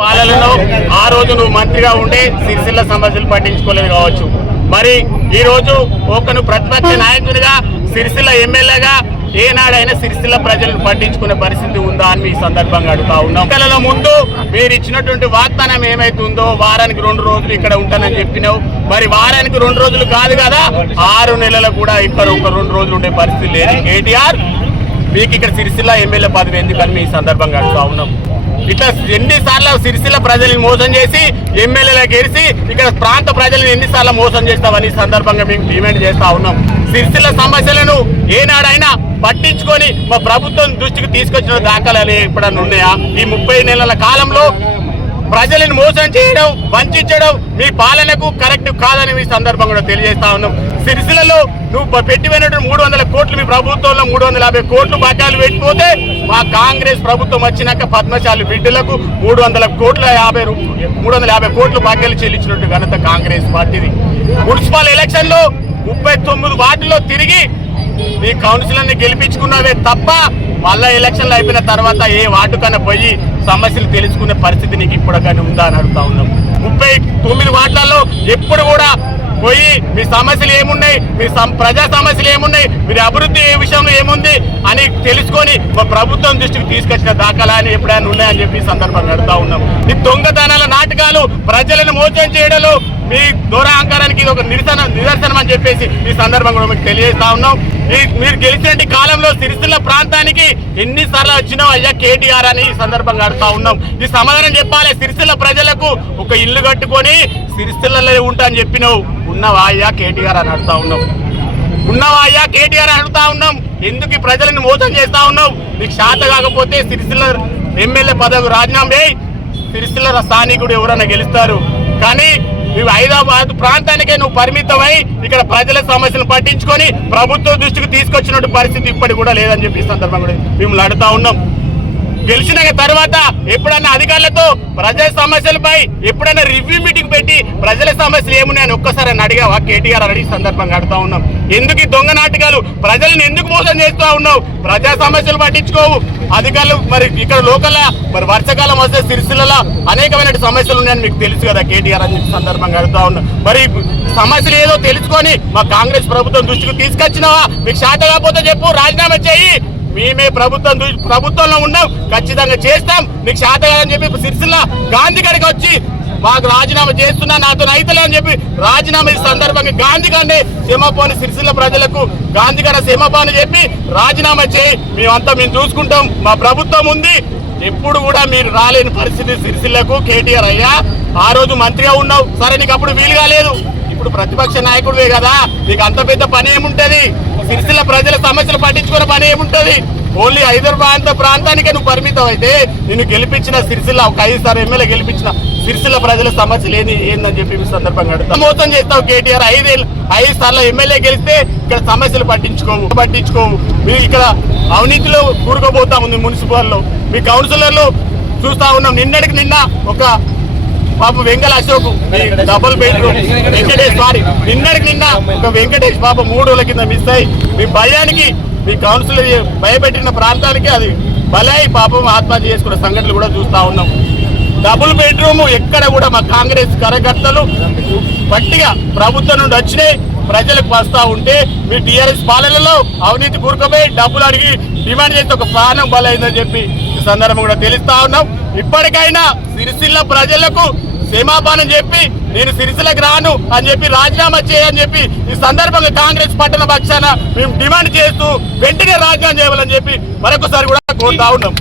పాలనలో ఆ రోజు నువ్వు మంత్రిగా ఉండే సిరిసిల్ల సమస్యలు పట్టించుకోలేదు కావచ్చు. మరి ఈ రోజు ఒకను ప్రతిపక్ష నాయకుడిగా సిరిసిల్ల ఎమ్మెల్యేగా ఏనాడైనా సిరిసిల్ల ప్రజలను పట్టించుకునే పరిస్థితి ఉందా అని ఈ సందర్భంగా అడుగుతా ఉన్నాం. ఎన్నికల ముందు మీరు ఇచ్చినటువంటి వాగ్దానం ఏమైతుందో వారానికి 2 రోజులు ఇక్కడ ఉంటానని చెప్పినావు. మరి వారానికి 2 రోజులు కాదు కదా, 6 నెలలు కూడా ఇక్కడ ఒక 2 రోజులు ఉండే పరిస్థితి లేదు. కేటీఆర్ మీకు ఇక్కడ సిరిసిల్ల ఎమ్మెల్యే పదవి ఎందుకని ఈ సందర్భంగా అడుగుతా ఉన్నాం. ఇట్లా ఎన్నిసార్లు సిరిసిల్ల ప్రజలను మోసం చేసి ఎమ్మెల్యేలా గెలిచి ఇక్కడ ప్రాంత ప్రజలను ఎన్నిసార్లు మోసం చేస్తామని సందర్భంగా మేము డిమాండ్ చేస్తా ఉన్నాం. సిరిసిల్ల సమస్యలను ఏనాడైనా పట్టించుకొని మా ప్రభుత్వం దృష్టికి తీసుకొచ్చిన దాఖలాలు ఎప్పుడన్నా ఉన్నాయా? ఈ 30 నెలల కాలంలో ప్రజలను మోసం చేయడం, వంచడం మీ పాలనకు కరెక్ట్ కాదని ఈ సందర్భంగా కూడా తెలియజేస్తా ఉన్నాం. సిరిసిల్లలో నువ్వు పెట్టిపోయినట్టు 300 కోట్లు, మీ ప్రభుత్వంలో 350 కోట్లు బకాయిలు పెట్టిపోతే మా కాంగ్రెస్ ప్రభుత్వం వచ్చినాక పద్మశాలి బిడ్డలకు 350 కోట్లు బకాయిలు చెల్లించినట్టు ఘనత కాంగ్రెస్ పార్టీది. మున్సిపల్ ఎలక్షన్ లో 39 వార్డుల్లో తిరిగి నీ కౌన్సిలర్ని గెలిపించుకున్నావే తప్ప మళ్ళా ఎలక్షన్లు అయిపోయిన తర్వాత ఏ వార్డు కన్నా పోయి సమస్యలు తెలుసుకునే పరిస్థితి నీకు ఇప్పుడు కానీ ఉందా అని అడుగుతా ఉన్నాం. 39 వార్డులలో ఎప్పుడు కూడా పోయి మీ సమస్యలు ఏమున్నాయి, మీ ప్రజా సమస్యలు ఏమున్నాయి, మీరు అభివృద్ధి ఏ విషయంలో ఏముంది అని తెలుసుకొని మా ప్రభుత్వం దృష్టికి తీసుకొచ్చిన దాఖలాలు ఎప్పుడైనా ఉన్నాయని చెప్పి సందర్భంగా అడుగుతా ఉన్నాం. ఈ దొంగతనాల నాటకాలు, ప్రజలను మోసం చేయడంలో మీ దూరాంకారానికి ఇది ఒక నిదర్శనం అని చెప్పేసి ఈ సందర్భంగా మీకు తెలియజేస్తా ఉన్నాం. మీరు గెలిచిన కాలంలో సిరిసిల్ల ప్రాంతానికి ఎన్నిసార్లు వచ్చినావు అయ్యా కేటీఆర్ అని ఈ సందర్భంగా అడుగుతా ఉన్నాం. ఈ సమాధానం చెప్పాలి. సిరిసిల్ల ప్రజలకు ఒక ఇల్లు కట్టుకొని సిరిసిల్లలో ఉంటా అని చెప్పినావు, ఉన్నావా అయ్యా కేటీఆర్ అని అడుగుతా ఉన్నాం. ఉన్నావా అయ్యా కేటీఆర్ అని అడుగుతా ఉన్నాం. ఎందుకు ఈ ప్రజలను మోసం చేస్తా ఉన్నావు? నీకు శాత కాకపోతే సిరిసిల్ల ఎమ్మెల్యే పదవి రాజీనామా చేయి, సిరిసిల్ల స్థానికుడు ఎవరన్నా గెలుస్తారు. కానీ నువ్వు హైదరాబాద్ ప్రాంతానికే నువ్వు పరిమితమై ఇక్కడ ప్రజల సమస్యలు పట్టించుకొని ప్రభుత్వ దృష్టికి తీసుకొచ్చినట్టు పరిస్థితి ఇప్పటికి కూడా లేదని చెప్పి ఈ సందర్భంగా మిమ్మల్ని అడుగుతా ఉన్నాం. గెలిచిన తర్వాత ఎప్పుడైనా అధికారులతో ప్రజల సమస్యలపై ఎప్పుడైనా రివ్యూ మీటింగ్ పెట్టి ప్రజల సమస్యలు ఏమున్నాయని ఒక్కసారి అడిగావా కేటీఆర్ అని సందర్భంగా అడుగుతా ఉన్నాం. ఎందుకు ఈ దొంగ నాటకాలు? ప్రజలను ఎందుకు మోసం చేస్తూ ఉన్నావు? ప్రజా సమస్యలు పట్టించుకోవు అధికారులు. మరి ఇక్కడ లోకల్ మరి వర్షాకాలం వస్తే సిరిసిల్లలో అనేకమైన సమస్యలు ఉన్నాయని మీకు తెలుసు కదా కేటీఆర్ అని సందర్భంగా అడుగుతా ఉన్నాం. మరి సమస్యలు ఏదో తెలుసుకొని మా కాంగ్రెస్ ప్రభుత్వం దృష్టికి తీసుకొచ్చినావా? మీకు శాత కాకపోతే చెప్పు, రాజీనామా చేయి. మేమే ప్రభుత్వంలో ఉన్నాం, ఖచ్చితంగా చేస్తాం. నీకు శాత కాదని చెప్పి సిరిసిల్ల గాంధీ గడికి వచ్చి మాకు రాజీనామా చేస్తున్నా, నాతో రైతులు అని చెప్పి రాజీనామా ఈ సందర్భంగా గాంధీ గండే క్షమాపణ సిరిసిల్ల ప్రజలకు గాంధీ గడ క్షమాపణ చెప్పి రాజీనామా చేయి. మేమంతా మేము చూసుకుంటాం, మా ప్రభుత్వం ఉంది. ఎప్పుడు కూడా మీరు రాలేని పరిస్థితి సిరిసిల్లకు. కేటీఆర్ అయ్యా ఆ రోజు మంత్రిగా ఉన్నావు, సరే నీకు అప్పుడు వీలుగా లేదు. ఇప్పుడు ప్రతిపక్ష నాయకుడివే కదా, నీకు అంత పెద్ద పని ఏముంటది? సిరిసిల్ల ప్రజల సమస్యలు పట్టించుకునే పని ఏముంటది? ఓన్లీ హైదరాబాద్ ప్రాంతానికే నువ్వు పరిమితం అయితే నిన్ను గెలిపించిన సిరిసిల్ల ఒక 5 సార్లు ఎమ్మెల్యే గెలిపించిన సిరిసిల్ల ప్రజల సమస్యలు ఏందని చెప్పి ఈ సందర్భంగా అడుగుతా. మోసం చేస్తావు కేటీఆర్. 5 సార్లు ఎమ్మెల్యే గెలిస్తే ఇక్కడ సమస్యలు పట్టించుకోవు. మీరు ఇక్కడ అవినీతిలో కూరుకుపోతా ఉంది మున్సిపల్లో. మీ కౌన్సిలర్లు చూస్తా ఉన్నాం. నిన్నటికి నిన్న ఒక పాప వెంకల అశోక్ డబుల్ బెడ్రూమ్ వెంకటేష్ నిన్నటికి నిన్న ఒక వెంకటేష్ పాప 3 రోజుల కింద మిస్ అయ్యి మీ భయానికి మీ కౌన్సిలర్ భయపెట్టిన ప్రాంతానికి అది బలై పాపం ఆత్మహత్య చేసుకున్న సంఘటనలు కూడా చూస్తా ఉన్నాం. డబుల్ బెడ్రూమ్ ఎక్కడ కూడా మా కాంగ్రెస్ కార్యకర్తలు గట్టిగా ప్రభుత్వం నుండి వచ్చినాయి ప్రజలకు వస్తా ఉంటే మీ టీఆర్ఎస్ పాలనలో అవినీతి కూరుకుపోయి డబ్బులు అడిగి డిమాండ్ చేస్తే ఒక ప్రాణం బలైందని చెప్పి ఈ సందర్భం కూడా తెలుస్తా ఉన్నాం. ఇప్పటికైనా సిరిసిల్ల ప్రజలకు క్షమాపణం చెప్పి నేను సిరిసిల్లకు రాను అని చెప్పి రాజీనామా చేయని చెప్పి ఈ సందర్భంగా కాంగ్రెస్ పట్టణ పక్షాన మేము డిమాండ్ చేస్తూ వెంటనే రాజీనామా చేయాలని చెప్పి మరొకసారి కూడా కోరుతా ఉన్నాం.